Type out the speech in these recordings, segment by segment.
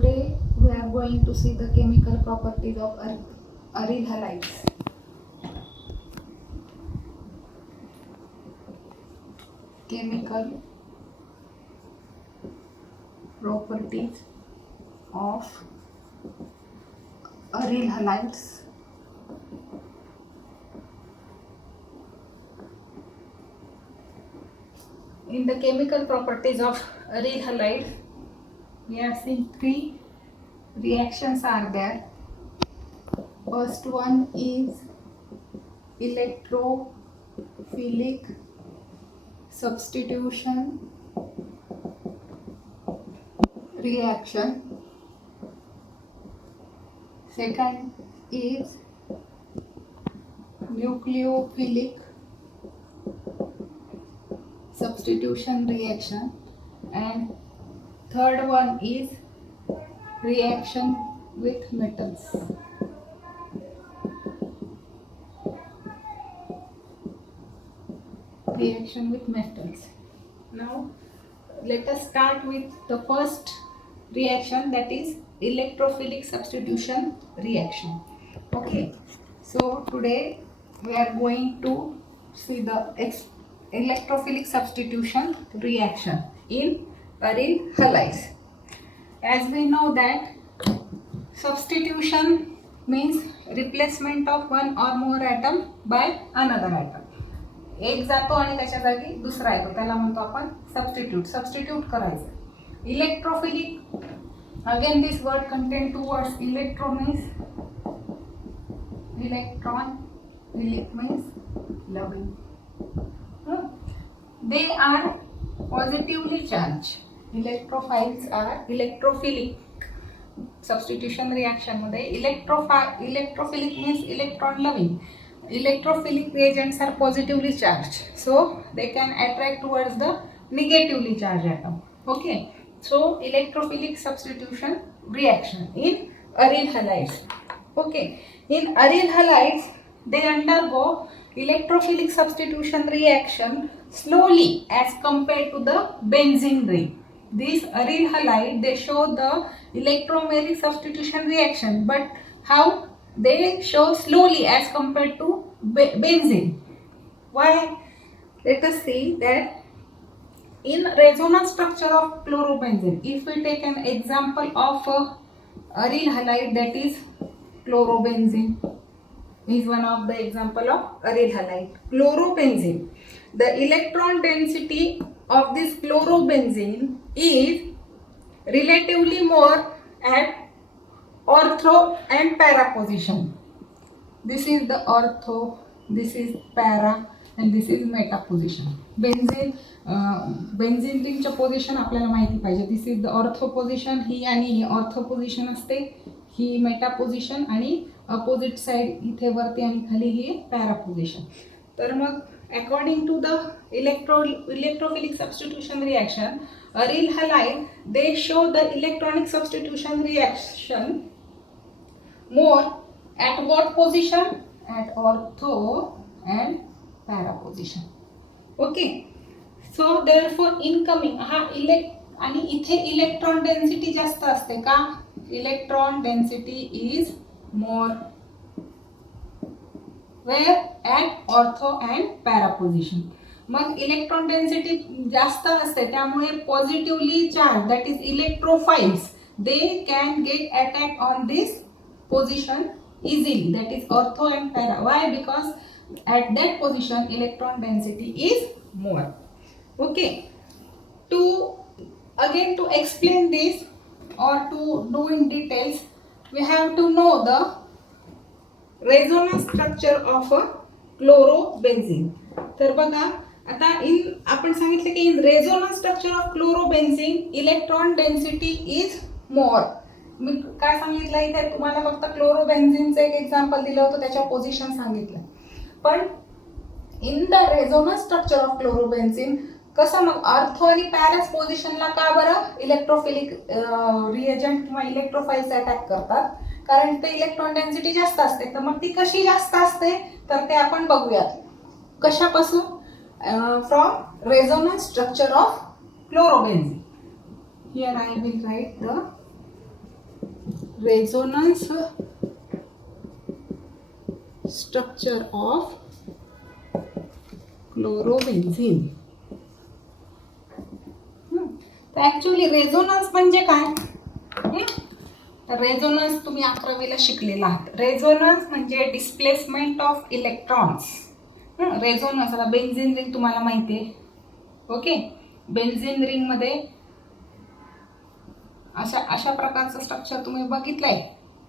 Today we are going to see the chemical properties of aryl halides. Chemical properties of aryl halides. In the chemical properties of aryl halide, we have seen three reactions are there. First one is electrophilic substitution reaction. Second is nucleophilic substitution reaction, and third one is reaction with metals. Reaction with metals. Now let us start with the first reaction, that is electrophilic substitution reaction. Okay, so today we are going to see the electrophilic substitution reaction in aryl halides. As we know that substitution means replacement of one or more atom by another atom. एक जातो आणि त्याच्या जागी दुसरा येतो, त्याला म्हणतो आपण सबस्टिट्यूट करायचं. Electrophilic, again this word contain two words. Electro means electron, philic means loving. They are positively charged. Electrophiles are electrophilic substitution reaction मध्ये electrophilic means electron loving. Electrophilic reagents are positively charged, so they can attract towards the negatively charged atom. Okay, so electrophilic substitution reaction in aryl halides. Okay, in aryl halides they undergo electrophilic substitution reaction slowly as compared to the benzene ring. These aryl halide, they show the electromeric substitution reaction, but how they show slowly as compared to benzene. Why? Let us see that in resonance structure of chlorobenzene, if we take an example of aryl halide, that is chlorobenzene is one of the example of aryl halide. Chlorobenzene, the electron density of this chlorobenzene is relatively more at ortho and para position. This is the ortho, this is para, and this is meta position. Benzene रिंगच्या position आपल्याला माहिती पाहिजे. This is the ortho position, ही आणि ही ortho position असते, ही meta position, आणि अपोजिट साइड इथे वरती आणि खाली ही पॅरा पोझिशन. तर मग according to the electrophilic substitution reaction, aryl halide, they show the electronic substitution reaction more at what position? At ortho and para position. Okay, so therefore incoming आणि इथे electron density जास्त असते का? Electron density is more where at ortho and para position. मग electron density जास्त असते, त्यामुळे positively charge, that is electrophiles, they can get attack on this position easily, that is ortho and para. Why? Because at that position electron density is more. Okay, to explain this or to do in details, we have to know the resonance structure of a chlorobenzene. तर बघा आता आपण सांगितलं की in resonance structure of chlorobenzene electron density is more. मी काय सांगितलं इथे तुम्हाला फक्त क्लोरोबेन्झीनचं एक एक्झाम्पल दिलं होतं, त्याच्या पोझिशन सांगितलं. पण in the resonance structure of chlorobenzene कसं मग ऑर्थो आणि पॅरास पोझिशनला का बरं इलेक्ट्रोफिलिक रिएजंट किंवा इलेक्ट्रोफाइल्स अटॅक करतात? कारण ते इलेक्ट्रॉन डेन्सिटी जास्त असते. तर मग ती कशी जास्त असते तर ते आपण बघूयात. कशापासून? From resonance structure of chlorobenzene. Here I will write the resonance structure of chlorobenzene. तर ॲक्च्युली रेझोनन्स म्हणजे काय? रेझोनन्स तुम्ही 11वीला शिकलेला आहात. रेझोनन्स म्हणजे डिस्प्लेसमेंट ऑफ इलेक्ट्रॉन्स. रेझोनन्स, आता बेन्झीन रिंग तुम्हाला माहिती आहे. ओके, बेन्झीन रिंगमध्ये अशा प्रकारचं स्ट्रक्चर तुम्ही बघितलंय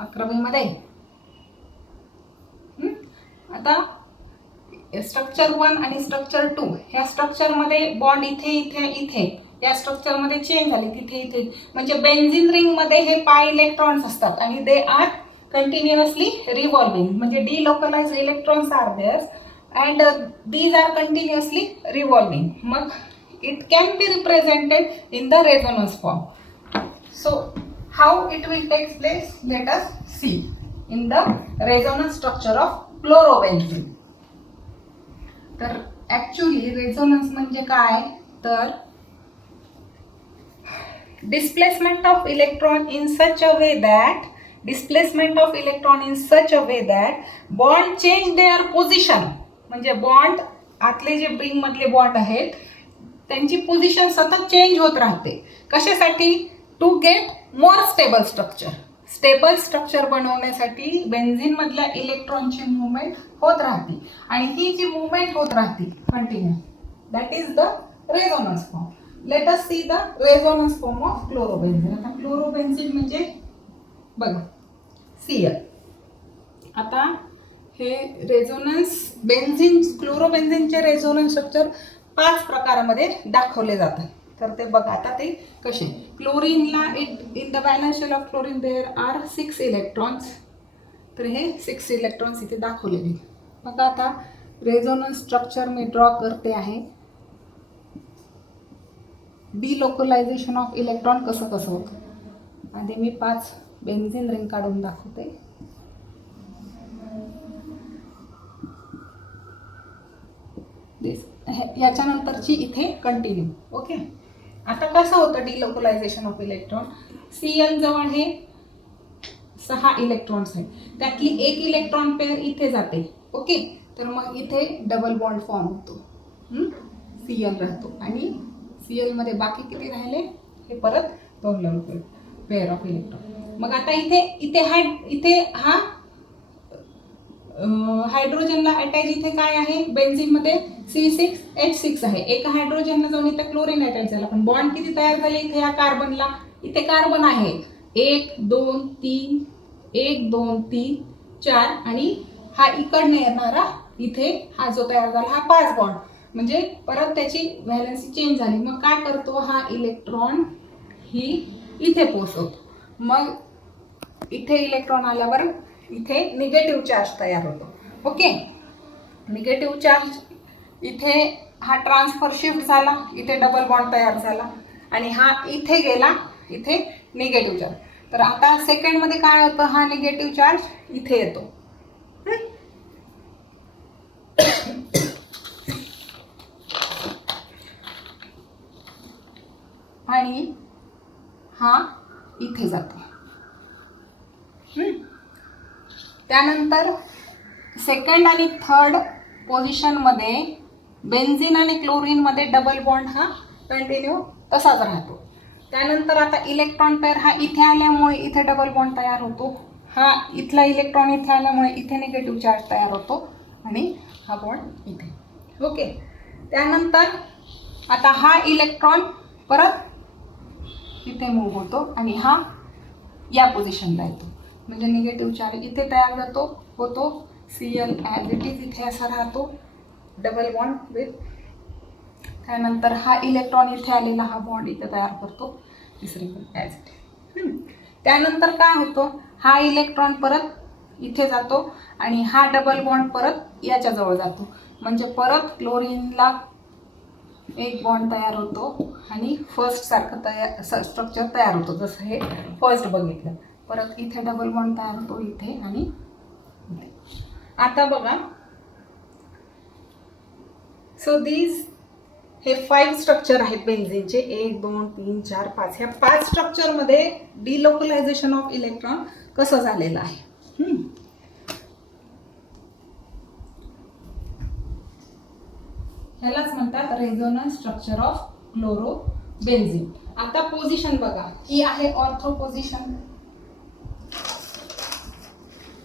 11वीमध्ये. आता स्ट्रक्चर 1 आणि स्ट्रक्चर 2 ह्या स्ट्रक्चरमध्ये बॉन्ड इथे इथे इथे या स्ट्रक्चरमध्ये चेंज झाले तिथे इथे. म्हणजे बेन्झीन रिंगमध्ये हे पाय इलेक्ट्रॉन्स असतात आणि दे आर कंटिन्युअसली रिव्हॉल्विंग. म्हणजे delocalise electrons are there and these are continuously revolving. मग it can be represented in the resonance form. So how it will take place, let us see in the resonance structure of chlorobenzene. तर actually resonance म्हणजे काय? तर displacement of electron in such a way that bond change their position. म्हणजे bond आतले जे ring मधले bond आहेत त्यांची पोझिशन सतत चेंज होत राहते. कशासाठी? To get more stable structure. Stable structure बनवण्यासाठी बेन्झीन मधल्या इलेक्ट्रॉनची मुवमेंट होत राहते आणि ही जी मुवमेंट होत राहते continue, that is the resonance form. Let us see the resonance form of chlorobenzene. आता क्लोरोबेन्झीन म्हणजे बघा Cl. आता हे रेझोनन्स बेन्झीन क्लोरोबेन्झीनचे रेझोनन्स स्ट्रक्चर 5 प्रकारामध्ये दाखवले जातात. तर ते बघा आता ते कसे. क्लोरीनला in the valence shell of chlorine there are 6 electrons. तर हे 6 इलेक्ट्रॉन्स इथे दाखवलेले. बघा आता रेझोनन्स स्ट्रक्चर मी ड्रॉ करते आहे. डिलोकलायझेशन ऑफ इलेक्ट्रॉन कसं कसं होतं. आधी मी 5 बेन्झीन रिंग काढून दाखवते. याच्यानंतरची इथे कंटिन्यू. ओके, आता कसं होतं डिलोकलायझेशन ऑफ इलेक्ट्रॉन. Cl जवळ हे 6 इलेक्ट्रॉन्स आहेत, त्यातली एक इलेक्ट्रॉन पेअर इथे जाते. ओके, तर मग इथे डबल बॉन्ड फॉर्म होतो. Cl राहतो आणि Cl मध्ये बाकी किती राहिले हे परत 2 पेअर ऑफ इलेक्ट्रॉन. मग आता इथे हा हायड्रोजनला अटॅच इथे काय आहे बेन्झीनमध्ये C6H6 आहे. एका हायड्रोजनला जाऊन इथे क्लोरीन अटॅच झाला, पण बॉन्ड किती तयार झाले इथे या कार्बनला. इथे कार्बन आहे 1 2 3 1 2 3 4 आणि हा इकडनं येणारा इथे हा जो तयार झाला हा 5 बॉन्ड. म्हणजे परत त्याची व्हॅलन्सी चेंज झाली. मग काय करतो हा इलेक्ट्रॉन ही इथे पोहोचवतो. मग इथे इलेक्ट्रॉन आल्यावर इथे निगेटिव्ह चार्ज तयार होतो. ओके, निगेटिव्ह चार्ज इथे हा ट्रान्सफर शिफ्ट झाला, इथे डबल बॉन्ड तयार झाला आणि हा इथे गेला, इथे निगेटिव्ह चार्ज. तर आता सेकंडमध्ये काय होतं, हा निगेटिव्ह चार्ज इथे येतो. आणि हा इथे जातो. त्यानंतर सेकंड आणि थर्ड पोझिशनमध्ये बेन्झीन आणि क्लोरीनमध्ये डबल बॉन्ड हा कंटिन्यू तसाच राहतो. त्यानंतर आता इलेक्ट्रॉन पेअर हा इथे आल्यामुळे इथे डबल बॉन्ड तयार होतो. हा इथला इलेक्ट्रॉन इथे आल्यामुळे इथे निगेटिव्ह चार्ज तयार होतो आणि हा बॉन्ड इथे. ओके, त्यानंतर आता हा इलेक्ट्रॉन परत इथे मूव्ह होतो आणि हा या पोझिशनला येतो. म्हणजे निगेटिव्ह चार्ज इथे तयार होतो. Cl ॲज इट इज इथे असा राहतो डबल बॉन्ड विथ. त्यानंतर हा इलेक्ट्रॉन इथे आलेला हा बॉन्ड इथे तयार करतो तिसरी ॲज इट इज. त्यानंतर काय होतं, हा इलेक्ट्रॉन परत इथे जातो आणि हा डबल बॉन्ड परत याच्याजवळ जातो. म्हणजे परत क्लोरीनला एक बॉन्ड तयार होतो आणि फर्स्ट सारखं स्ट्रक्चर तयार होतं जसं हे फर्स्ट बघितलं. परत इथे डबल बॉन्ड तयार होतो इथे आणि इथे. आता बघा, सो हे 5 स्ट्रक्चर आहेत बेन्झीनचे, 1 2 3 4 5. ह्या 5 स्ट्रक्चरमध्ये डिलोकलायझेशन ऑफ इलेक्ट्रॉन कसं झालेलं आहे. ह्यालाच म्हणतात रेझोनन्स स्ट्रक्चर ऑफ क्लोरोबेन्झीन. आता पोझिशन बघा, ही आहे ऑर्थो पोझिशन,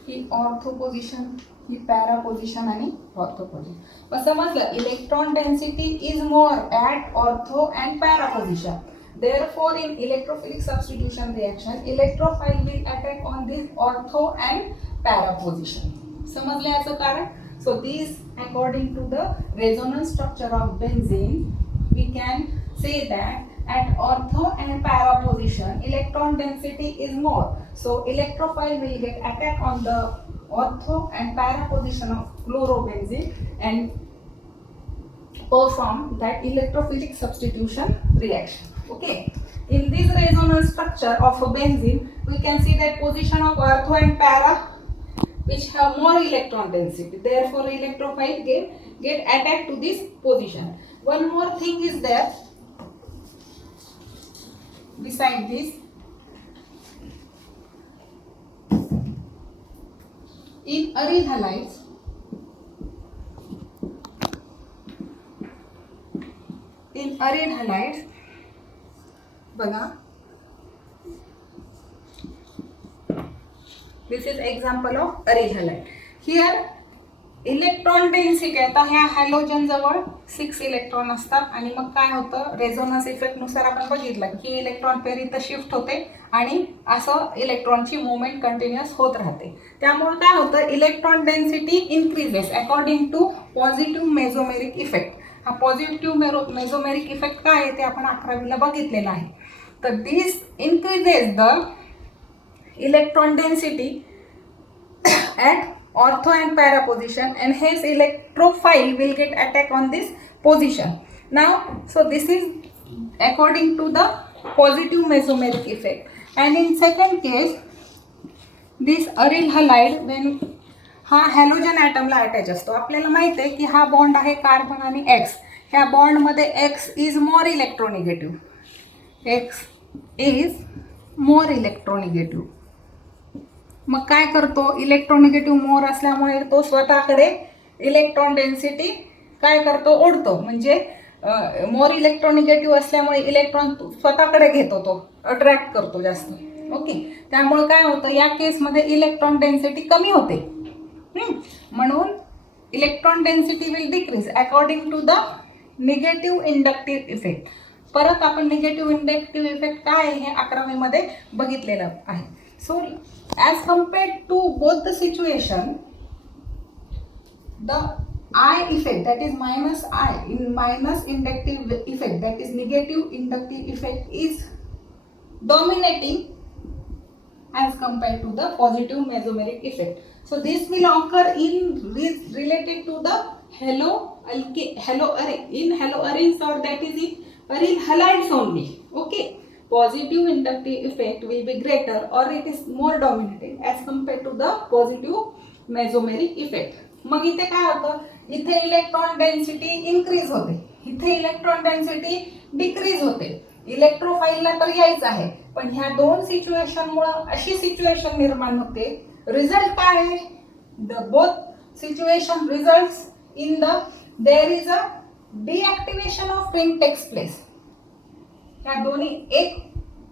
ही ऑर्थो पोझिशन, ही पॅरा पोझिशन आणि ऑर्थो पोझिशन. पण समजलं, electron density is more at ortho and para position. Therefore, in electrophilic substitution reaction, electrophile will attack on this ortho and para position. समजले याचं कारण? So this, according to the resonance structure of benzene, we can say that at ortho and para position, electron density is more. So electrophile will get attack on the ortho and para position of chlorobenzene and perform that electrophilic substitution reaction. Okay, in this resonance structure of a benzene, we can see that position of ortho and para which have more electron density. Therefore, electrophile get attacked to this position. One more thing is there. Beside this, in aryl halides, बघा, this is example of aryl halide. Here electron density, आता ह्या halogen जवळ 6 electron असतात आणि मग काय होतं, resonance इफेक्टनुसार आपण बघितलं की इलेक्ट्रॉन पेअर इथं शिफ्ट होते आणि असं इलेक्ट्रॉनची मुवमेंट कंटिन्युअस होत राहते. त्यामुळे काय होतं, electron density increases according to positive mesomeric effect. हा पॉझिटिव्ह मेझोमेरिक इफेक्ट काय आहे ते आपण 11वीला बघितलेला आहे. तर this increases the electron density at ortho and para position, and hence electrophile will get attack on this position. Now, so this is according to the positive mesomeric effect. And in second case, this aryl halide, when हा halogen ॲटमला attach असतो. आपल्याला माहिती आहे की हा bond आहे carbon आणि X. ह्या बॉन्डमध्ये X is more electronegative, X is more electronegative. मग काय करतो, इलेक्ट्रोनिगेटिव्ह मोर असल्यामुळे तो स्वतःकडे इलेक्ट्रॉन डेन्सिटी काय करतो, ओढतो. म्हणजे मोर इलेक्ट्रोनिगेटिव्ह असल्यामुळे इलेक्ट्रॉन स्वतःकडे घेतो, तो अट्रॅक्ट करतो जास्त. ओके, त्यामुळे काय होतं, या केसमध्ये इलेक्ट्रॉन डेन्सिटी कमी होते. म्हणून electron density will decrease according to the negative inductive effect. परत आपण निगेटिव्ह इंडक्टिव्ह इफेक्ट काय आहे हे 11वीमध्ये बघितलेलं आहे. So, as compared to both the situation, the I effect, that is minus I, in minus inductive effect, that is negative inductive effect, is dominating as compared to the positive mesomeric effect. So this will occur in related to the haloaryls, or that is in aryl halides only. Okay. Positive inductive effect will be greater, or it is more dominating as compared to the positive mesomeric effect. मग इथे काय होतं, इथे electron density increase होते, इथे electron density decrease होते. इलेक्ट्रोफाईलला तर यायच आहे, पण ह्या दोन सिच्युएशनमुळे अशी सिच्युएशन निर्माण होते. रिझल्ट काय आहे, the both situation results in the there is a deactivation of ring takes place. ह्या दोन्ही, एक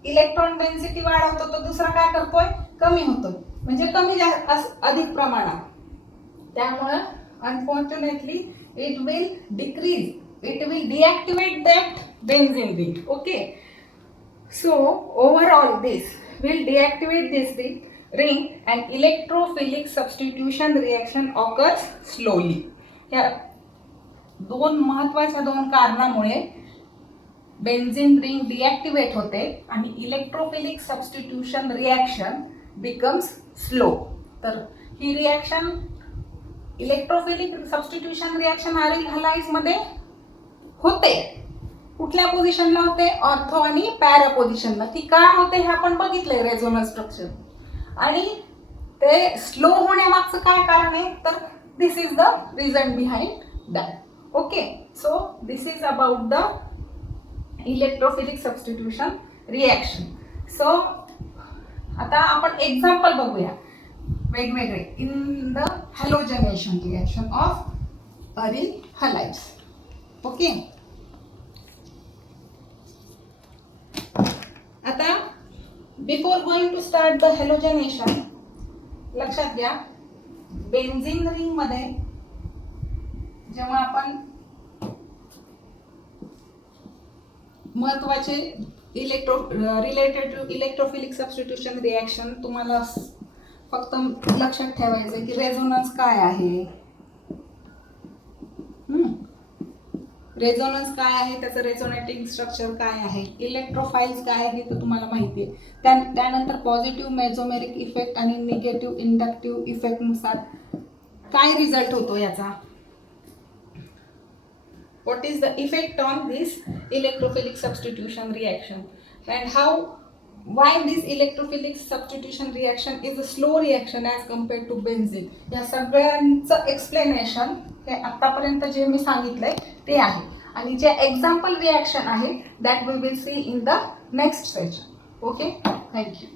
इलेक्ट्रॉन डेन्सिटी वाढवतो तो दुसरा काय करतोय, कमी होतोय. म्हणजे कमी अधिक प्रमाणात. त्यामुळे unfortunately it will decrease, it will deactivate that benzene ring. Okay, so overall this will deactivate this ring and electrophilic substitution reaction occurs slowly. ह्या दोन महत्त्वाच्या दोन कारणामुळे बेन्झीन रिंग डिॲक्टिवेट होते आणि electrophilic substitution reaction becomes slow. तर ही reaction, electrophilic substitution reaction aryl halides मध्ये होते. कुठल्या पोझिशनला होते, ऑर्थो आणि पॅरा पोझिशनला. ती काय होते हे आपण बघितलंय रेझोनन्स स्ट्रक्चर. आणि ते स्लो होण्यामागचं काय कारण आहे, तर this is the reason behind that. Okay, so this is about the electrophilic substitution reaction. So आता आपण एक्झाम्पल बघूया वेगवेगळे in the halogenation reaction of aryl halides. Okay, आता before going to start the halogenation लक्षात घ्या, benzene ring मध्ये जेव्हा आपण महत्वाचे related to electrophilic substitution reaction तुम्हाला फक्त लक्षात ठेवायचं की रेझोनन्स काय आहे, रेझोनन्स काय आहे, त्याचं रेझोनेटिंग स्ट्रक्चर काय आहे, इलेक्ट्रोफाइल्स काय आहे हे तुम्हाला माहिती आहे. त्यानंतर पॉझिटिव्ह मेसोमेरिक इफेक्ट आणि निगेटिव्ह इंडक्टिव्ह इफेक्टनुसार काय रिझल्ट होतो याचा. What is the effect on this electrophilic substitution reaction and why this electrophilic substitution reaction is a slow reaction as compared to benzene. या सगळ्यांचं एक्सप्लेनेशन हे आतापर्यंत जे मी सांगितलंय ते आहे आणि जे एक्झाम्पल रिॲक्शन आहे that we will see in the next session. Okay, thank you.